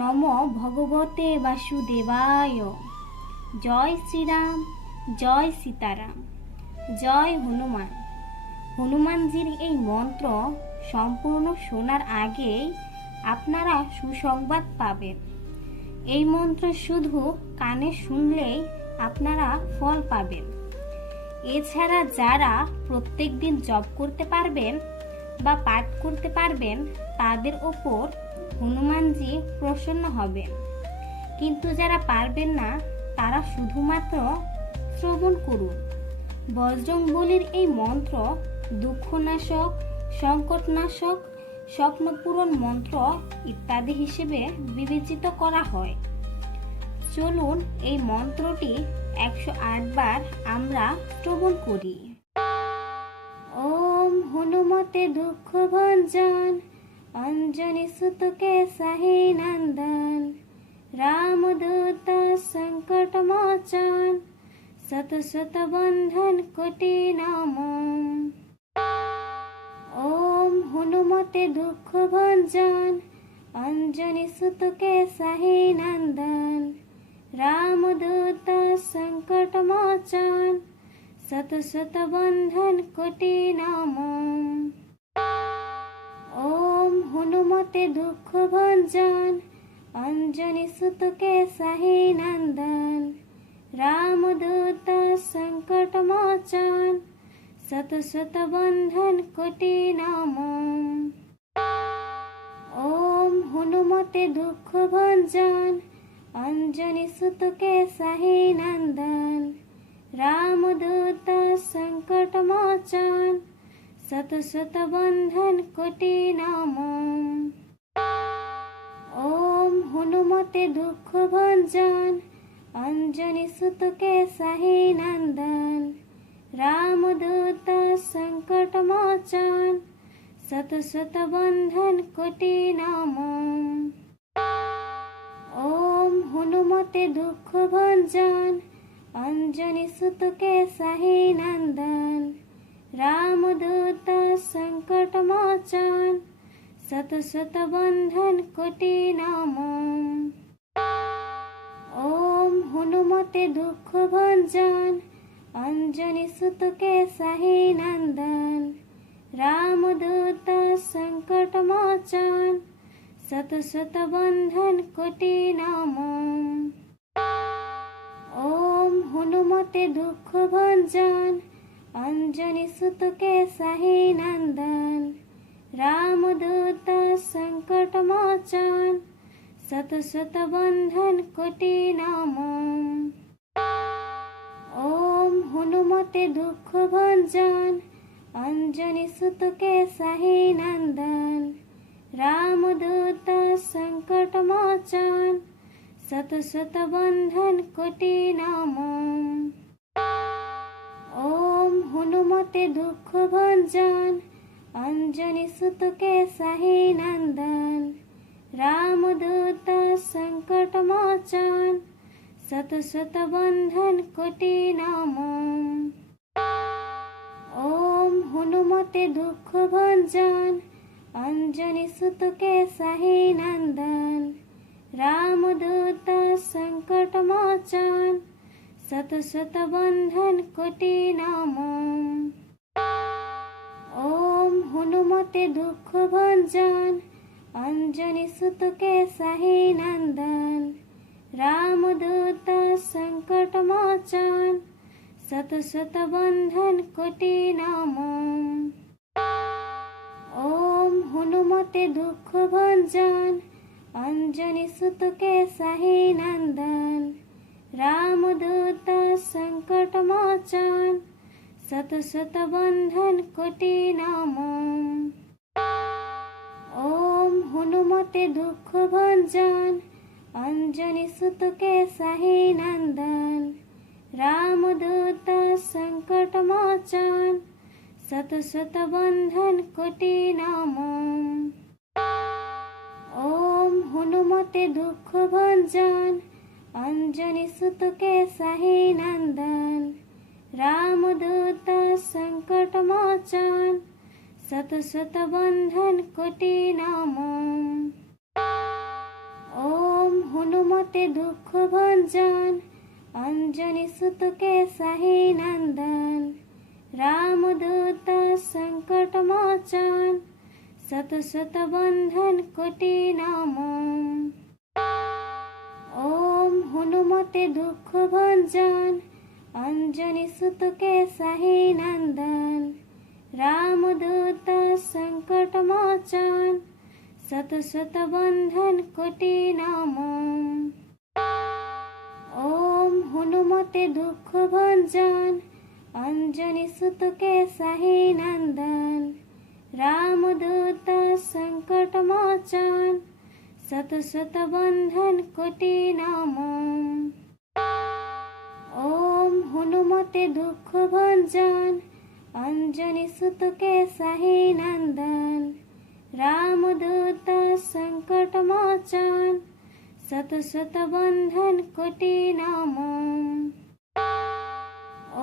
নমো ভগবতে বাসুদেবায়। জয় শ্রীরাম, জয় সীতারাম, জয় হনুমান। হনুমানজির এই মন্ত্র সম্পূর্ণ শোনার আগেই আপনারা সুসংবাদ পাবেন। এই মন্ত্র শুধু কানে শুনলেই আপনারা ফল পাবেন। এছাড়া যারা প্রত্যেক দিন জপ করতে পারবেন বা পাঠ করতে পারবেন তাদের ওপর হনুমানজি প্রসন্ন হবেন। কিন্তু যারা পারবেন না তারা শুধুমাত্র শ্রবণ করুন। বজরংবলীর এই মন্ত্র দুঃখনাশক, সংকটনাশক, স্বপ্নপূরণ মন্ত্র ইত্যাদি হিসেবে বিবেচিত করা হয়। চলুন এই মন্ত্রটি 108 বার আমরা শ্রবণ করি। ওম হনুমতে দুঃখ ভঞ্জন, অঞ্জনি সুত কেশাহি নন্দন, রামদূত সংকট মোচন, শত শত বন্ধন কোটি নমঃ। ওম হনুমতে দুঃখ ভঞ্জন, অঞ্জনি সুত কেশাহি নন্দন, রামদূত সংকট মোচন, শত শত বন্ধন কোটি নমঃ। ওম হনুমতে দুঃখ ভঞ্জন, অঞ্জনি সুত কেশাহি নন্দন, রামদূত সংকট মোচন, শত শত বন্ধন কোটি নমঃ। ওম হনুমতে দুঃখ ভঞ্জন, অঞ্জনি সুত কেশাহি নন্দন, রামদূত সংকট মোচন, শত শত বন্ধন কোটি নমঃ। ওম হনুমতে দুঃখ ভঞ্জন, অঞ্জনি সুত কেশাহি নন্দন, রামদূত সংকট মোচন, শত শত বন্ধন কোটি নমঃ। ওম হনুমতে দুঃখ ভঞ্জন, অঞ্জনি সুত কেশাহি নন্দন, রামদূত সংকট মোচন, শত শত বন্ধন কোটি নমঃ। ওম হনুমতে দুঃখ ভঞ্জন, অঞ্জনি সুত কেশাহি নন্দন, রামদূত সংকট মোচন, শত শত বন্ধন কোটি নমঃ। ওম হনুমতে দুঃখ ভঞ্জন, অঞ্জনি সুত কেশাহি নন্দন, রামদূত সংকট মোচন, শত শত বন্ধন কোটি নমঃ। ওম হনুমতে দুঃখ ভঞ্জন, অঞ্জনি সুত কেশাহি নন্দন, রামদূত সংকট মোচন, শত শত বন্ধন কোটি নমঃ। ওম হনুমতে দুঃখ ভঞ্জন, অঞ্জনি সুত কেশাহি নন্দন, রামদূত সংকট মোচন, শত শত বন্ধন কোটি নমঃ। ওম হনুমতে দুঃখ ভঞ্জন, অঞ্জনি সুত কেশাহি নন্দন, রামদূত সংকট মোচন, শত শত বন্ধন কোটি নমঃ। ওম হনুমতে দুঃখ ভঞ্জন, অঞ্জনি সুত কেশাহি নন্দন, রামদূত সংকট মোচন, শত শত বন্ধন কোটি নমঃ। ওম হনুমতে দুঃখ ভঞ্জন, অঞ্জনি সুত কেশাহি নন্দন, রামদূত সংকট মোচন, শত শত বন্ধন কোটি নমঃ। ওম হনুমতে দুঃখ ভঞ্জন, অঞ্জনি সুত কেশাহি নন্দন, রামদূত সংকট মোচন, শত শত বন্ধন কোটি নমঃ। ওম হনুমতে দুঃখ ভঞ্জন, অঞ্জনি সুত কেশাহি নন্দন, রামদূত সংকট মোচন, শত শত বন্ধন কোটি নমঃ। ওম हनुमते दुख भंजन अंजनी सुत के सही नंदन रामदूत संकट मोचन सत सत बंधन कोटि नमः। ओम हनुमते दुख भंजन अंजनी सुत के सही नंदन रामदूत संकट मोचन सत सत बंधन कोटि नमः। ओम हनुमते दुख भंजन अंजनी सुत के सही नंदन रामदूत संकट मोचन सत सत बंधन कोटि नमः। ओम हनुमते दुख भंजन अंजनी सुत के सही नंदन रामदूत संकट मोचन सत सत बंधन कोटि नमः।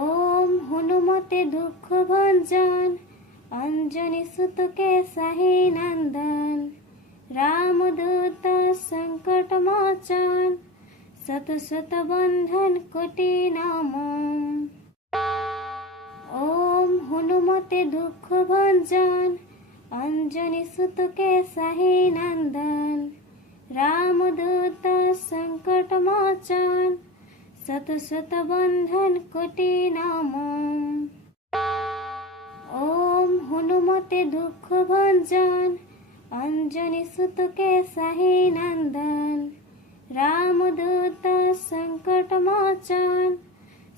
ओम हनुमते दुख भंजन अंजनी सुत के सही नंदन रामदूत संकट मोचन सत सत बंधन कोटि नमः। ओम हनुमते दुख भंजन अंजनी सुत के सही नंदन रामदूत संकट मोचन सत सत बंधन कोटि नमः। ओम हनुमते दुख भंजन अंजनी सुत के सही नंदन रामदूत संकट मोचन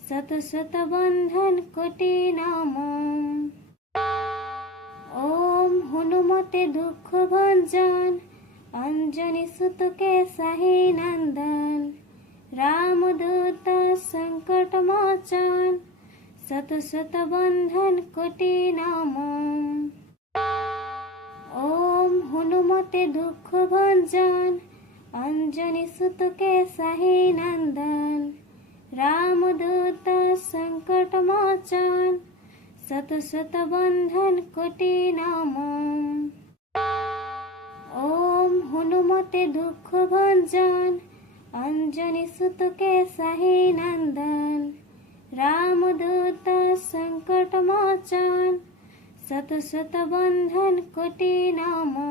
सत सत बंधन कोटि नमः। ओम हनुमते दुख भंजन अंजनी सुत के सही नंदन रामदूत संकट मोचन सत सत बंधन कोटि नमः। ओम हनुमते दुख भंजन अंजनी सुत के सही नंदन रामदूत संकट मोचन सत सत बंधन कोटि नमः। ओम हनुमते दुख भंजन अंजनी सुत के सही नंदन रामदूत संकट मोचन सत सत बंधन कोटि नमः।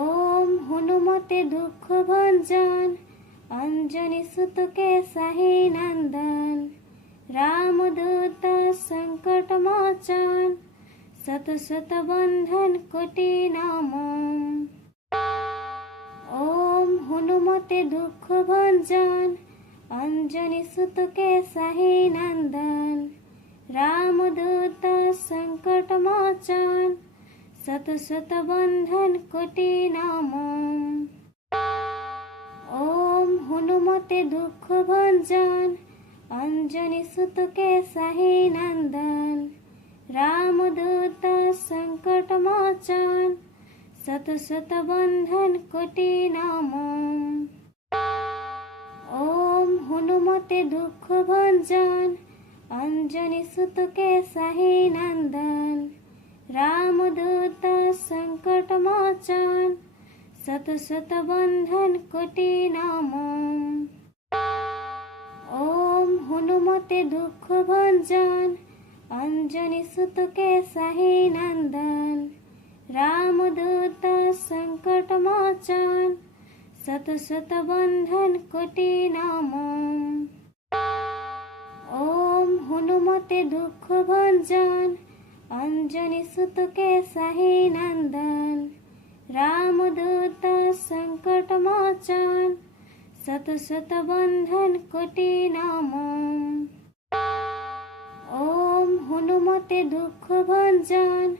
ओम हनुमते दुख भंजन अंजनी सुत के सही नंदन रामदूत संकट मोचन सत सत बंधन कोटि नमः। ओम हनुमते दुख भंजन अंजनी सुत के सही नंदन रामदूत संकट मोचन सत सत बंधन कोटि नमः। ओम हनुमते दुख भंजन अंजनी सुत के सही नंदन रामदूत संकट मोचन सत सत बंधन कोटि नमः। ओम हनुमते दुख भंजन अंजनी सुत के सही नंदन रामदूत संकट मोचन सत सत बंधन कोटि नमः। ओम हनुमते दुख भंजन अंजनी सुत के सही नंदन रामदूत संकट मोचन सत सत बंधन कोटि नमः। ओम हनुमते दुख भंजन अंजनी सुत के सही नंदन रामदूत संकट मोचन सत सत बंधन कोटि नमः। ओम हनुमते दुख भंजन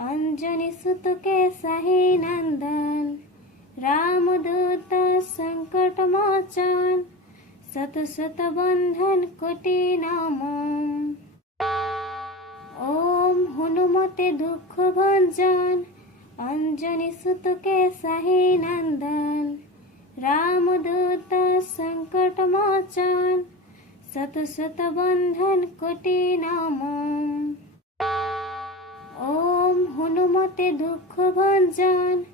अंजनी सुत के सही नंदन रामदूत संकट मोचन सत सत बंधन कोटि नमः। ओम हनुमते दुख भंजन अंजनी सुत के सही नंदन रामदूत संकट मोचन सत सत बंधन कोटि नमः। ओम हनुमते दुख भंजन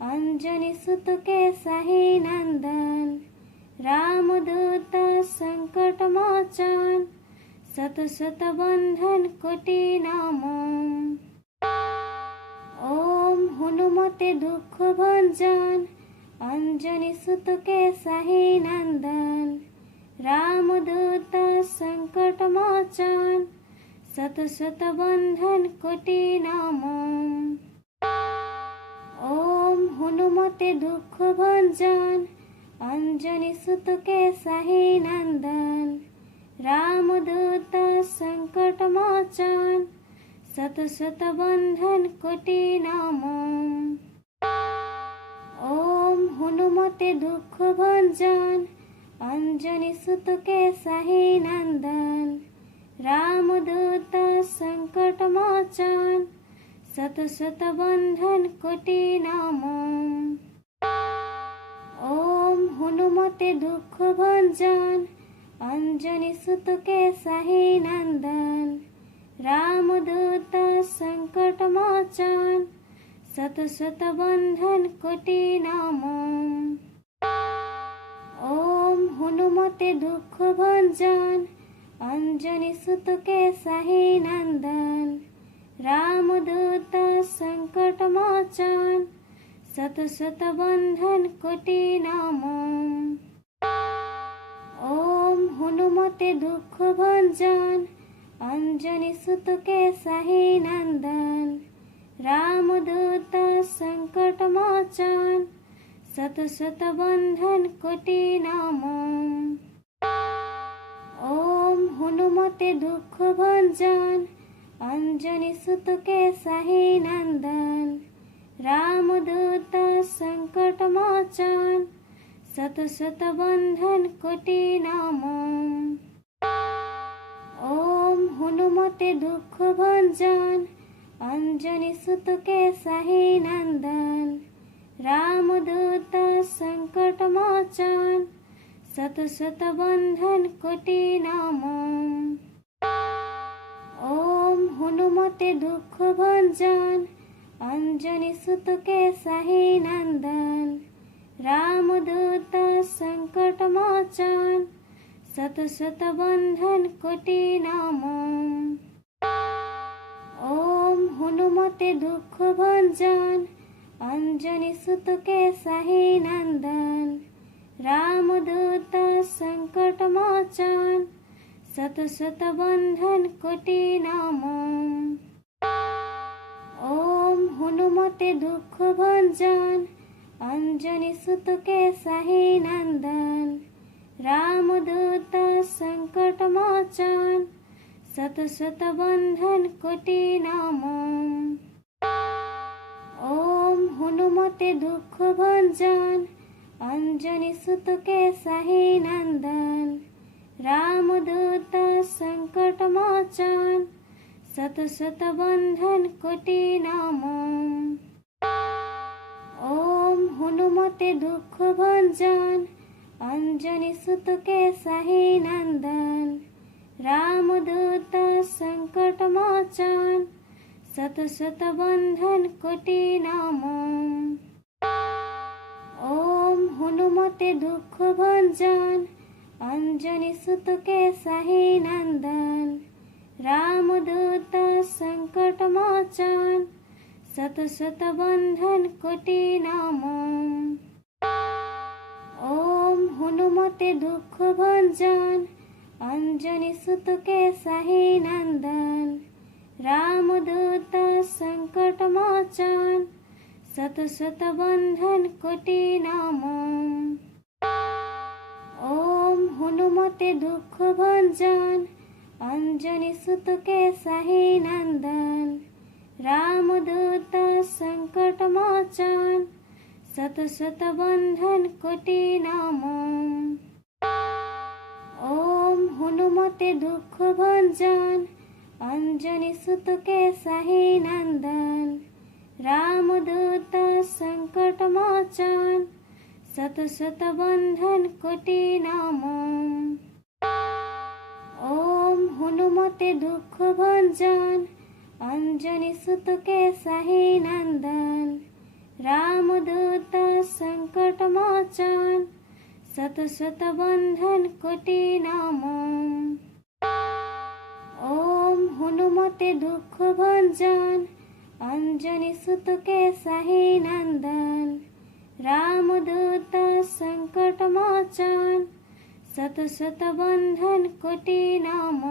अंजनी सुत के सही नंदन, रामदूत संकट मोचन, सत सत बंधन कोटि नमः। ओम हनुमते दुख भंजन, अंजनी सुत के सही नंदन, रामदूत संकट मोचन, सत सत बंधन कोटि नमः। ओम हनुमते दुख भंजन, अंजनी सुत के सही नंदन, रामदूत संकट मोचन, सत सत बंधन कोटि नमः। ओम हनुमते दुख भंजन, अंजनी सुत के सही नंदन, रामदूत संकट मोचन, सत सत बंधन कोटि नमः। ओम हनुमते दुख भंजन, अंजनी सुत के सही नंदन, रामदूत संकट मोचन, सत सत बंधन कोटि नमः। ओम हनुमते दुख भंजन, अंजनी सुत के सही नंदन, रामदूत संकट मोचन, सत सत बंधन कोटि नमः। ओम हनुमते दुख भंजन, अंजनी सुत के सही नंदन, रामदूत संकट मोचन, सत सत बंधन कोटि नमः। ओम हनुमते दुख भंजन, अंजनी सुत के सही नंदन, रामदूत संकट मोचन, सत सत बंधन कोटि नमः। ओम हनुमते दुख भंजन, अंजनी सुत के सही नंदन, रामदूत संकट मोचन, सत सत बंधन कोटि नमः। ओम हनुमते दुख भंजन, अंजनी सुत के सही नंदन, रामदूत संकट मोचन, सत सत बंधन कोटि नमः। ओम हनुमते दुख भंजन, अंजनी सुत के सही नंदन, रामदूत संकट मोचन, सत सत बंधन कोटि नमः। ओम हनुमते दुख भंजन, अंजनी सुत के सही नंदन, रामदूत संकट मोचन, सत सत बंधन कोटि नमः। ओम हनुमते दुख भंजन, अंजनी सुत के सही नंदन, रामदूत संकट मोचन, सत सत बंधन कोटि नमः। ओम हनुमते दुख भंजन, अंजनी सुत के सही नंदन, रामदूत संकट मोचन, सत सत बंधन कोटि नमः। ओम हनुमते दुख भंजन, अंजनी सुत के सही नंदन, रामदूत संकट मोचन, सत सत बंधन कोटि नमः। ओम हनुमते दुख भंजन, अंजनी सुत के सही नंदन, रामदूत संकट मोचन, सत सत बंधन कोटि नमः। ओम हनुमते दुख भंजन, अंजनी सुत के सही नंदन, रामदूत संकट मोचन, सत सत बंधन कोटि नमः। ओम हनुमते दुख भंजन, अंजनी सुत के सही नंदन, रामदूत संकट मोचन, सत सत बंधन कोटि नमः। ओम हनुमते दुख भंजन, अंजनी सुत के सही नंदन, रामदूत संकट मोचन शत शत बंधन कोटि नमः। ओम हनुमते दुख भंजन अंजनी सुत के सही नंदन रामदूत संकट मोचन शत शत बंधन कोटि नमः।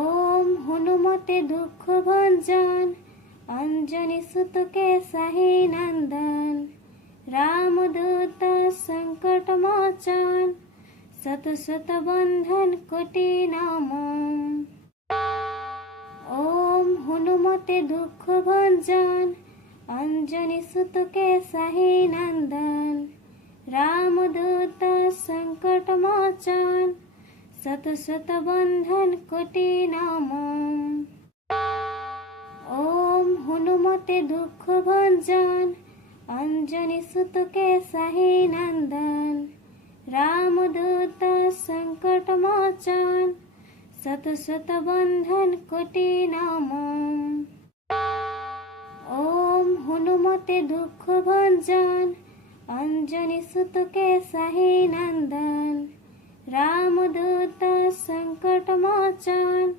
ओम हनुमते दुख भंजन अंजनी सुत के सही नंदन रामदूत संकट मोचन शत शत बंधन कोटि नमः। ओम हनुमते दुख भंजन अंजनी सुत के सही नंदन रामदूत संकट मोचन शत शत बंधन कोटि नमः। ओम हनुमते दुख भंजन अंजनी सुत के सही नंदन रामदूत संकट मोचन शत शत बंधन कोटि नमः। ओम हनुमते दुख भंजन अंजनी सुत के सही नंदन रामदूत संकट मोचन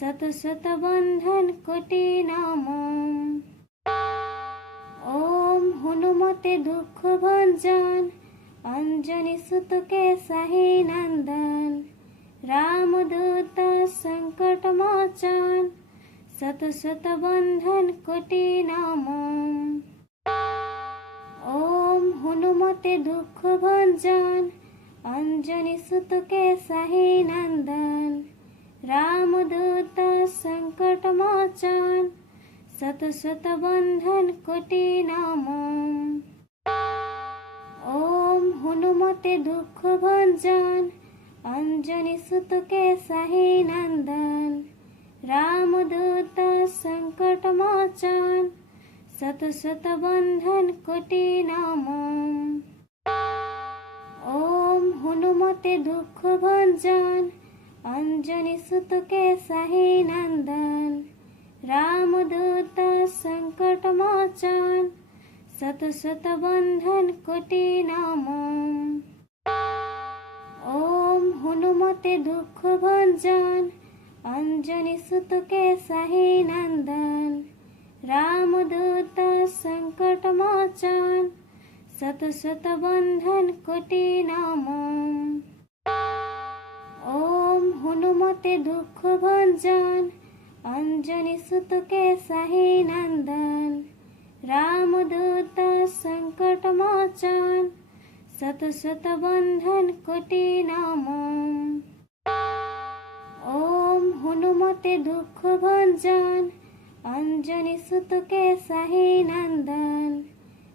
शत शत बंधन कोटि नमः। ओम हनुमते दुख भंजन अंजनी सुत के सही नंदन रामदूत संकट मोचन शत शत बंधन कोटि नमः। ओम हनुमते दुख भंजन अंजनी सुत के सही नंदन रामदूत संकट मोचन शत शत बंधन कोटि नमः। ओम हनुमते दुख भंजन अंजनी सुत के सही नंदन रामदूत संकट मोचन शत शत बंधन कोटि नमः। ओम हनुमते दुख भंजन अंजनी सुत के सही नंदन रामदूत संकट मोचन शत शत बंधन कोटि नमः। ओम हनुमते दुख भंजन अंजनी सुत के सही नंदन रामदूत संकट मोचन शत शत बंधन कोटि नमः। ओम हनुमते दुख भंजन अंजनी सुत के सही नंदन रामदूत संकट मोचन शत शत बंधन कोटि नमः। ओम हनुमते दुख भंजन अंजनी सुत के सही नंदन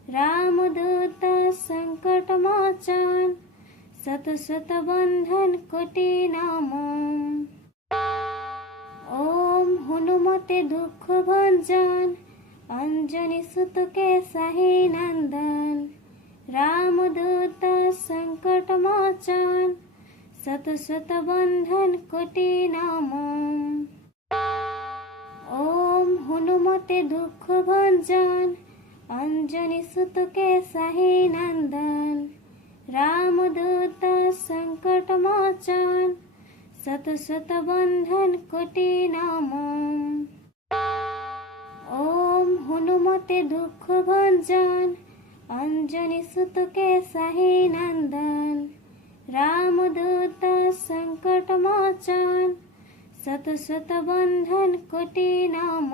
रामदूत संकट मोचन शत शत बंधन कोटि नमः। ओम हनुमते दुख भंजन अंजनी सुत के सही नंदन रामदूत संकट मोचन शत शत बंधन कोटि नमः। ओम हनुमते दुख भंजन अंजनी सुत के सही नंदन रामदूत संकट मोचन शत शत बंधन कोटि नमः। ओम हनुमते दुख भंजन अंजनी सुत के सही नंदन रामदूत संकट मोचन शत शत बंधन कोटि नमः।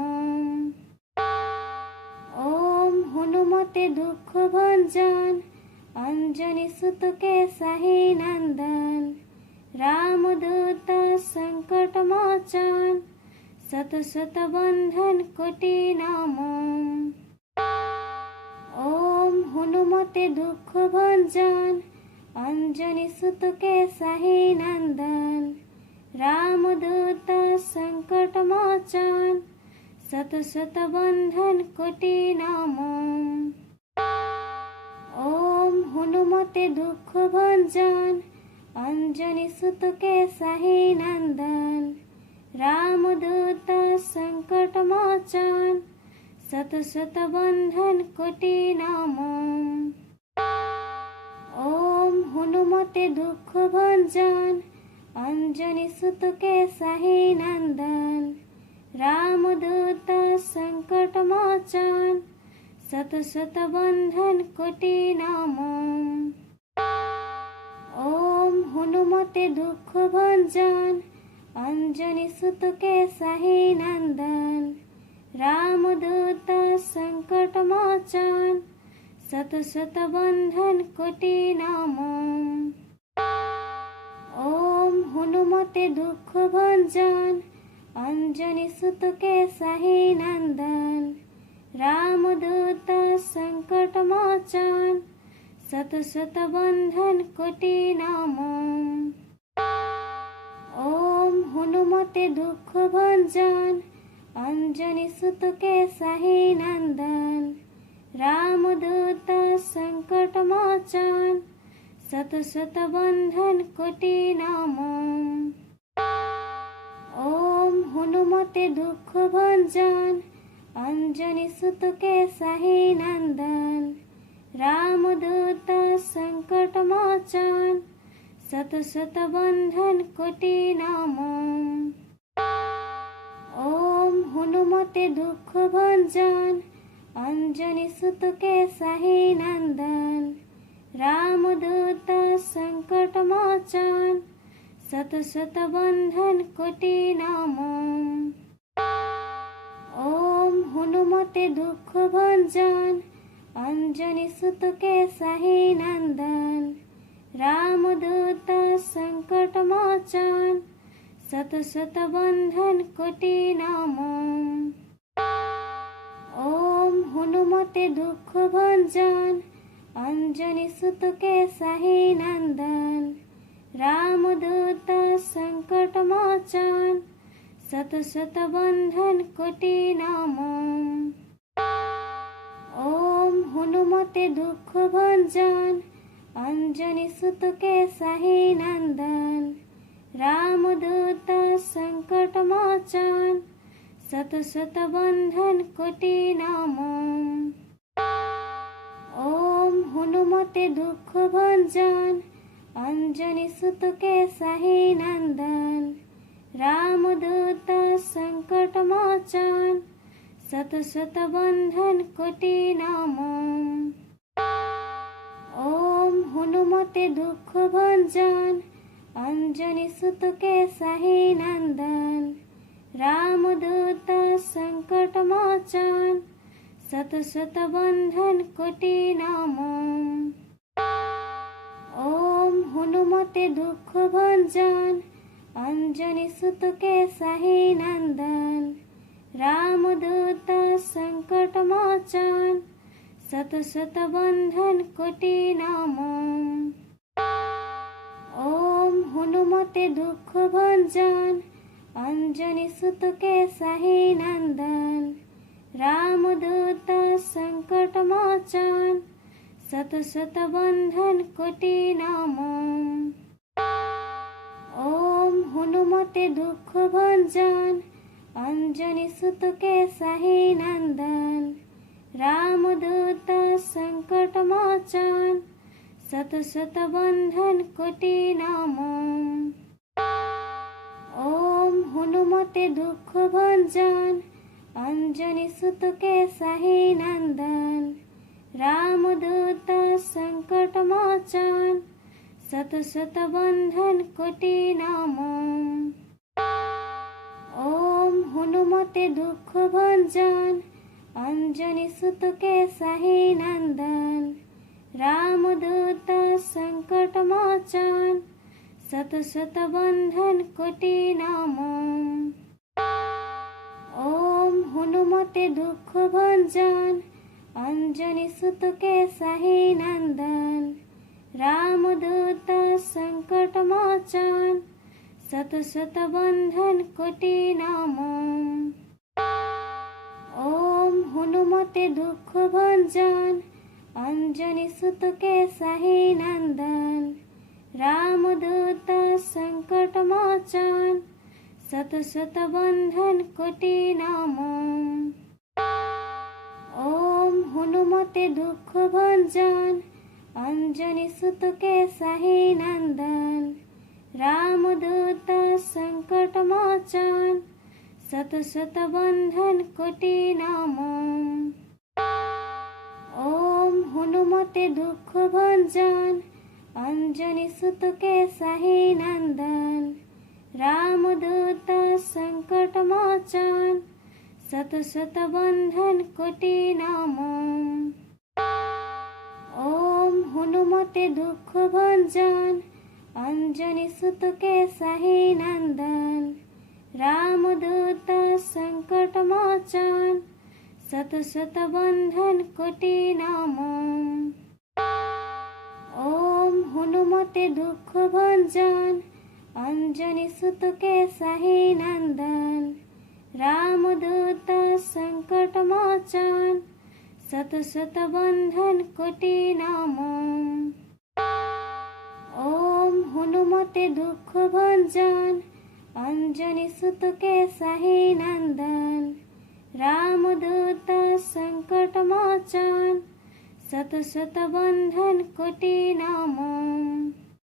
ओम हनुमते दुख भंजन अंजनी सुत के सही नंदन रामदूत संकट मोचन शत शत बंधन कोटि नमः। ओम हनुमते दुख भंजन अंजनी सुत के सही नंदन रामदूत संकट मोचन शत शत बंधन कोटि नमः। ओम हनुमते दुख भंजन अंजनी सुत के सही नंदन रामदूत संकट मोचन শত শত বন্ধন কোটি নাম। ওম হনুমতে দুঃখ ভঞ্জন অঞ্জনি সুতকে সাহি নন্দন। রামদূত সংকট মোচন শত শত বন্ধন কোটি নাম। ওম হনুমতে দুঃখ ভঞ্জন অঞ্জনি সুতকে সাহি নন্দন। রামদূত সংকট মোচন শত শত বন্ধন কোটি নাম। ওম হনুমতে দুঃখ ভঞ্জন অঞ্জনি সুতকে সাহি নন্দন। রামদূত সংকট মোচন শত শত বন্ধন কোটি নাম। ওম হনুমতে দুঃখ ভঞ্জন অঞ্জনি সুতকে সাহি নন্দন। রামদূত সংকট মোচন শত শত বন্ধন কোটি নাম। ওম হনুমতে দুঃখ ভঞ্জন অঞ্জনি সুতকে সাহি নন্দন। রামদূত সংকট মোচন শত শত বন্ধন কোটি নাম। ওম হনুমতে দুঃখ ভঞ্জন অঞ্জনি সুতকে সাহি নন্দন। রামদূত সংকট মোচন শত শত বন্ধন কোটি নাম। ওম হনুমতে দুঃখ ভঞ্জন অঞ্জনি সুতকে সাহি নন্দন। রামদূত সংকট মোচন শত শত বন্ধন কোটি নাম। ওম হনুমতে দুঃখ ভঞ্জন অঞ্জনি সুতকে সাহি নন্দন। রামদূত সংকট মোচন শত শত বন্ধন কোটি নাম। ওম হনুমতে দুঃখ ভঞ্জন অঞ্জনি সুতকে সাহি নন্দন। রামদূত সংকট মোচন শত শত বন্ধন কোটি নাম। ওম হনুমতে দুঃখ ভঞ্জন অঞ্জনি সুতকে সাহি নন্দন। রামদূত সংকট মোচন শত শত বন্ধন কোটি নাম। ওম হনুমতে দুঃখ ভঞ্জন অঞ্জনি সুতকে সাহি নন্দন। রামদূত সংকট মোচন শত শত বন্ধন কোটি নাম। ওম হনুমতে দুঃখ ভঞ্জন অঞ্জনি সুতকে সাহি নন্দন। রামদূত সংকট মোচন শত শত বন্ধন কোটি নাম। ওম হনুমতে দুঃখ ভঞ্জন অঞ্জনি সুতকে সাহি নন্দন। রামদূত সংকট মোচন শত শত বন্ধন কোটি নাম। ওম হনুমতে দুঃখ ভঞ্জন অঞ্জনি সুতকে সাহি নন্দন। রামদূত সংকট মোচন শত শত বন্ধন কোটি নাম। ওম হনুমতে দুঃখ ভঞ্জন অঞ্জনি সুতকে সাহি নন্দন। রামদূত সংকট মোচন শত শত বন্ধন কোটি নাম। ওম হনুমতে দুঃখ ভঞ্জন অঞ্জনি সুতকে সাহি নন্দন। রামদূত সংকট মোচন শত শত বন্ধন কোটি নাম। ওম হনুমতে দুঃখ ভঞ্জন অঞ্জনি সুতকে সাহি নন্দন। রামদূত সংকট মোচন শত শত বন্ধন কোটি নাম। ওম হনুমতে দুঃখ ভঞ্জন অঞ্জনি সুতকে সাহি নন্দন। রামদূত সংকট মোচন শত শত বন্ধন কোটি নাম। ओम हनुमते दुख भंजन अंजनी सुत के सही नंदन रामदूत संकट मोचन सत सत बंधन कोटि नमः। ओम हनुमते दुख भंजन अंजनी सुत के सही नंदन रामदूत संकट मोचन सत सत बंधन कोटि नमः। ओम हनुमते दुख भंजन अंजनी सुत के सही नंदन रामदूत संकट मोचन सत सत बंधन कोटि नमः। ओम हनुमते दुख भंजन अंजनी सुत के सही नंदन रामदूत संकट मोचन सत सत बंधन कोटि नमः। ओम हनुमते दुख भंजन अंजनी सुत के सही नंदन रामदूत संकट मोचन सत सत बंधन कोटि नमः।